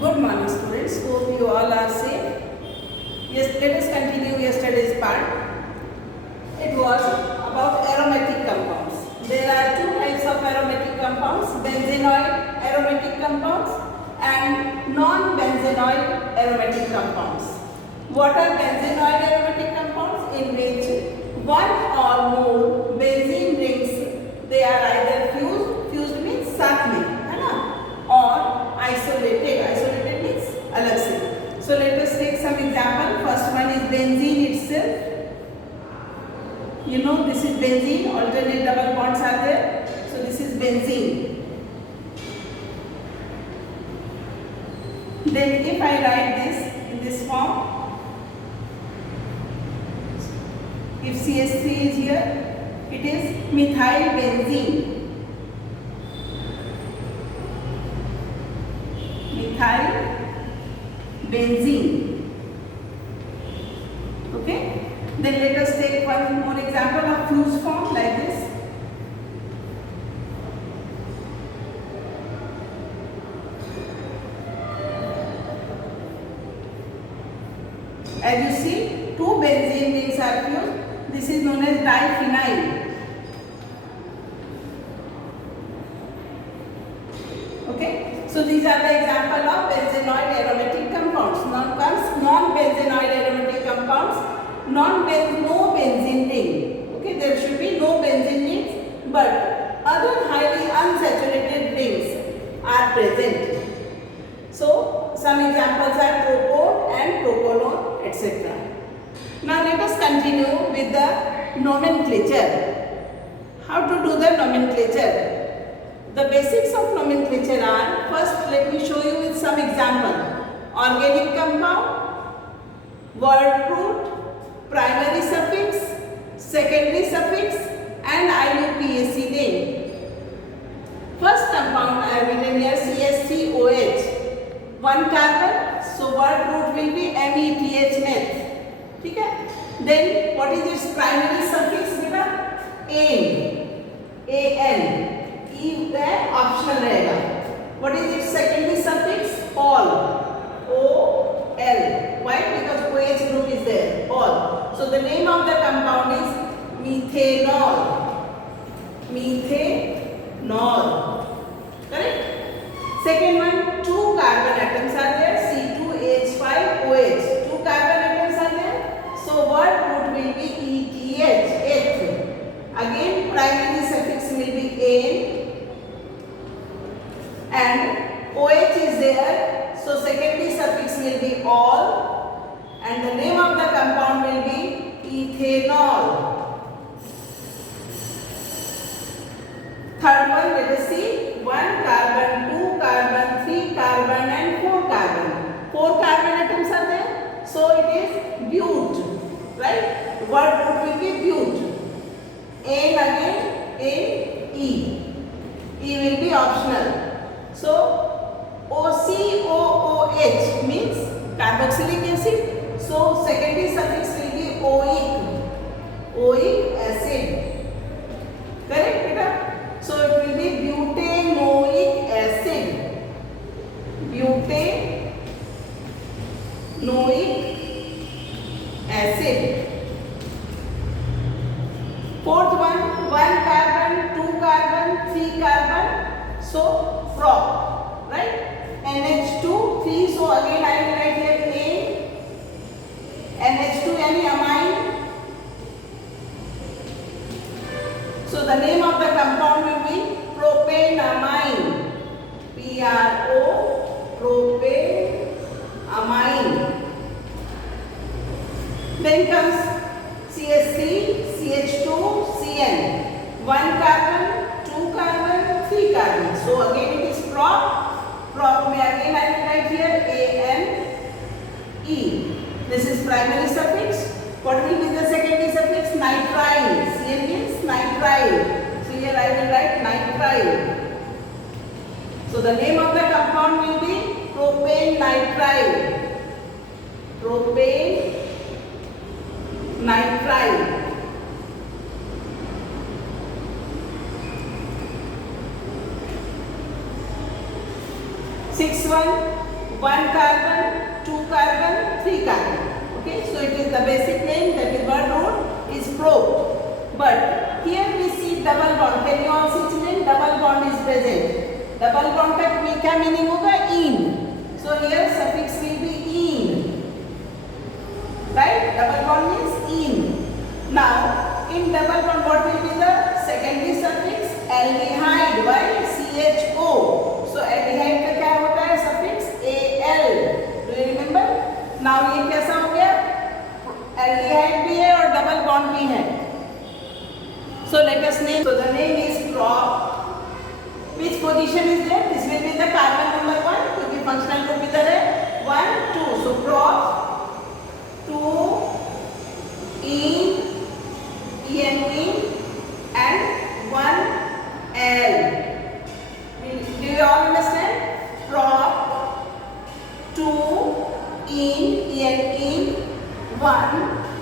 Good morning, students. Hope you all are safe. Yes, let us continue yesterday's part. It was about aromatic compounds. There are two types of aromatic compounds: benzenoid aromatic compounds and non-benzenoid aromatic compounds. What are benzenoid aromatic compounds? In which one or more benzene rings, they are either fused means साथ में, है ना, or isolated means अलग से. So let us take some example. First one is benzene itself. You know, this is benzene, alternate double bonds are there. So this is benzene. Then if I write this in this form, if CH3 is here, it is methyl benzene. Methyl benzene. Okay. Then let us take one more example of fused form like this. As you see, two benzene rings are fused. This is known as diphenyl. Okay. So these are the example of benzenoid aromatic compounds. Now comes non-benzenoid aromatic compounds. No benzene ring. Okay, there should be no benzene rings, but other highly unsaturated rings are present. So some examples are propone and propanone, etc. Now let us continue with the nomenclature. How to do the nomenclature? The basics of nomenclature are, first let me show you with some example. Organic compound, word root, primary suffix, secondary suffix and IUPAC name. First compound I have written here CH3OH, one carbon, so word root will be METH meth. Okay? Then what is its primary suffix? AN. E optional रहेगा. What is its secondary suffix? Ol. OL. Why? Because OH group is there. Ol. So the name of the compound is methanol. Methanol. Correct? Second one, two carbon atoms are there. C2H5OH. Two carbon atoms are there. So word root will be ETH. Again, primary suffix will be N. And OH is there, so secondary suffix will be ol, and the name of the compound will be ethanol. Third one, let us see, 1 carbon, 2 carbon, 3 carbon and 4 carbon. 4 carbon atoms are there, so it is bute, right? Word root will be bute. N again, N, E. E will be optional. So OCOOH means carboxylic acid. So secondary suffix will be oic acid. Correct, beta? So it will be butanoic acid. Butanoic acid. Fourth one, 1 carbon, 2 carbon, 3 carbon. So prop, right? NH2, 3. So again I will write here A. NH2 any amine. So the name of the compound will be propanamine. Propanamine. Then comes CH3, CH2, CN. 1 carbon, 2 carbon, 3 carbon. So again it is prop. Prop may again I will write here ANE. This is primary suffix. What will be the secondary suffix? Nitrile. CN means nitrile. So here I will write nitrile. So the name of the compound will be propane nitrile. Propane nitrile. Sixth one, one carbon, two carbon, three carbon. Okay, so it is the basic name, that is word root is prop. But here we see double bond. Can you all see children? Double bond is present. Double bond का क्या meaning होगा? In. So here suffix will be in. Right? Double bond means in. Now in double bond what will be the secondary suffix? Aldehyde. Why? CHO. So aldehyde का क्या होता है suffix? Al. Do you remember? Now ये कैसा हो गया? Aldehyde भी है और double bond भी है. So let us name. So the name is prop. Which position is there? This will be the carbon number 1. क्योंकि functional group इधर है 1, 2. So prop 2 in and 1 L. Do you all understand? Prop 2 in 1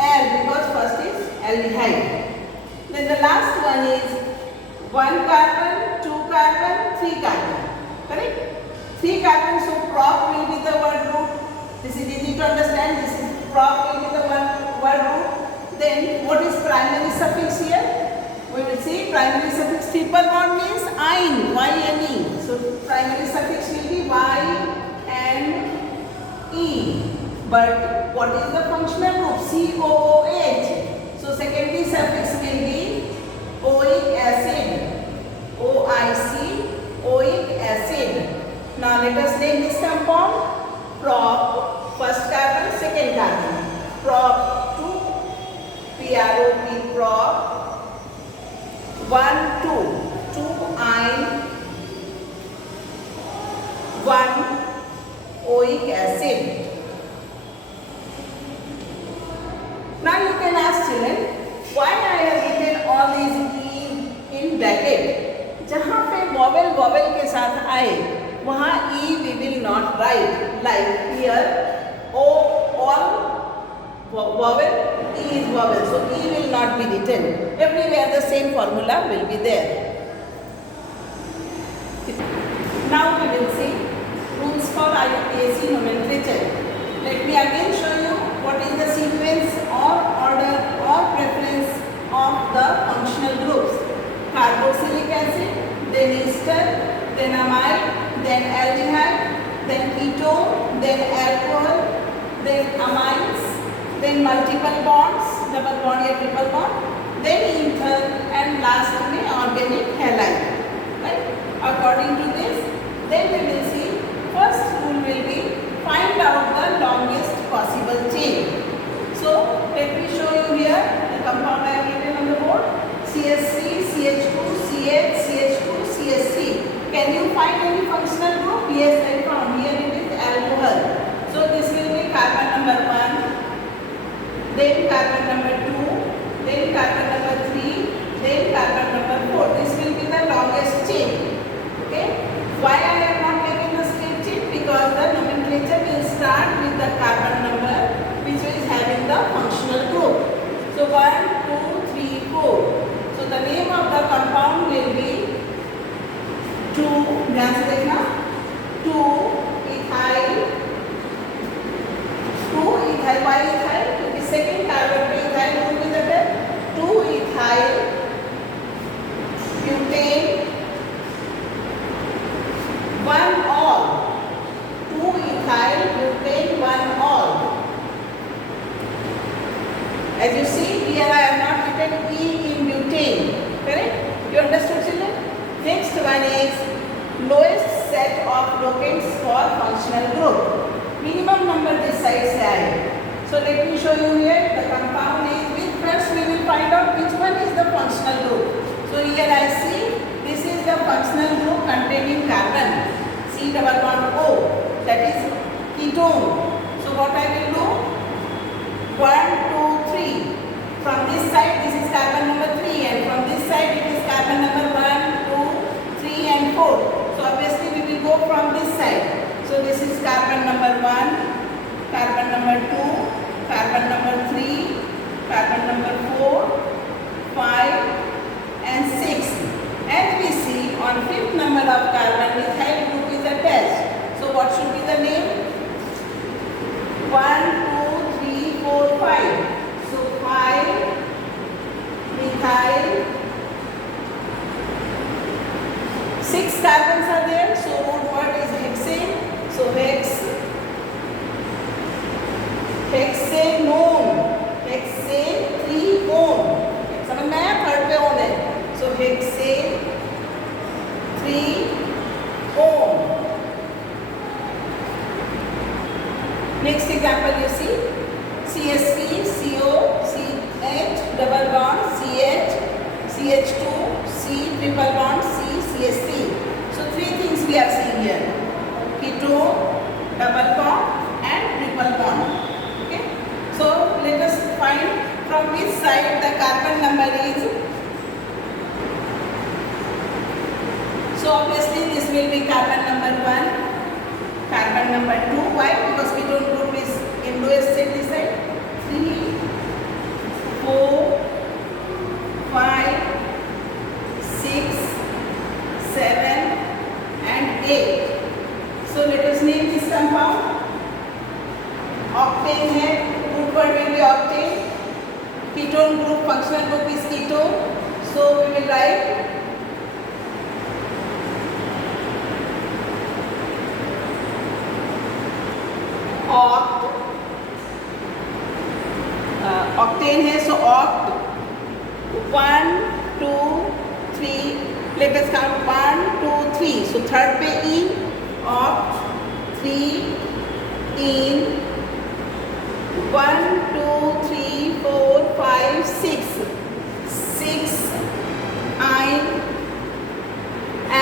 L because first is aldehyde. Then the last one is 1 carbon, 2 carbon, 3 carbon. Correct? 3 carbon, so prop will be the word root. This is easy to understand. This is prop will be the word root. Then what is primary suffix here? We will see primary suffix. Triple bond means ine, Y-N-E. So primary suffix will be Y-N-E. But what is the functional group? COOH. So secondary suffix will be oic acid. OIC, oic acid. Now let us name this compound. Prop, first carbon, second carbon. Prop 2, PROP, prop 1, 2, 2 ine, 1 oic acid. Now you can ask children, why I have written all these E in bracket? जहाँ पे vowel के साथ आए, वहाँ E we will not write. Like here, O all vowel, E is vowel, so E will not be written. Everywhere the same formula will be there. Now we will see rules for IUPAC nomenclature. Let me again show you what is the sequence or order or preference of the functional groups. Carboxylic acid, then ester, then amide, then aldehyde, then ketone, then alcohol, then amines, then multiple bonds, double bond or triple bond, then ether, and last में organic halide. Right? According to this, then we will see first rule will be find out the longest possible chain. So let me show you here the compound I have written on the board. CH3, CH2, CH, CH2, CH3. Can you find any functional group? Yes, I found. Here it is alcohol. So this will be carbon number 1, then carbon number 2, then carbon number 3, then carbon number 4. This will be the longest chain. Okay? Why I have not taken the straight chain? Because the nomenclature will start with the carbon number which is having the functional group. So 1, 2, 3, 4. So the name of the compound will be 2, ध्यान से देखना, 2-ethyl, why ethyl? क्योंकि second carbon पे ethyl group is there. 2-ethyl butane 1-ol. 2-ethyl butane 1-ol. As you see here, I have not written E in butane. Correct? You understood, children? Next one is lowest set of locants for functional group. Minimum number this side से आए. So let me show you here the compound is with. First we will find out which one is the functional group. So here I see this is the functional group containing carbon. C double bond O, that is ketone. So what I will do? 1, 2, 3. From this side this is carbon number 3 and from this side it is carbon number 1, 2, 3 and 4. So obviously we will go from this side. So this is carbon number 1, carbon number 2, carbon number 3, carbon number 4, 5 and 6. As we see on 5th number of carbon, methyl group is attached. So what should be the name? 1, 2, 3, 4, 5. So 5 methyl. 6 carbons are there. So root word is hexane. So hexanone. Hexane 3 one. समझ में आया? Third पे on है. So hexane 3 one. Next example you see CSP, CO, CH, double bond, CH, CH2, C, triple bond, C, CSC. So three things we are seeing here: ketone, double bond, and triple bond. Okay. So let us find from which side the carbon number is. So obviously this will be carbon number 1. Carbon number 2. Why? Because ketone group is Indo-Acid this side. 3, 4, 5, 6, 7, and 8. So let us name this compound. Octane है. Root word will be octane. Ketone group, functional group is ketone. So we will write oct. Octane है, so oct. 1, 2, 3. Let us count 1, 2, 3. So third पे in. Oct. 3 in. 1, 2, 3, 4, 5, 6. 6 in.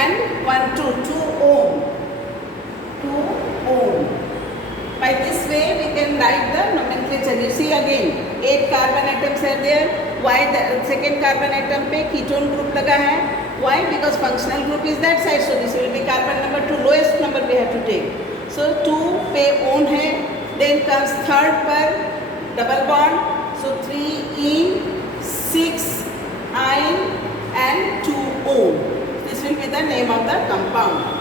And 1, 2. 2 ohm. 2 ohm. By this way we can write the nomenclature. You see again 8 carbon atoms are there. Why the second carbon atom पे ketone group लगा है? Why? Because functional group is that side. So this will be carbon number 2. Lowest number we have to take. So 2 पे on है. Then comes third पर double bond. So 3 in, 6 in, and 2 on. This will be the name of the compound.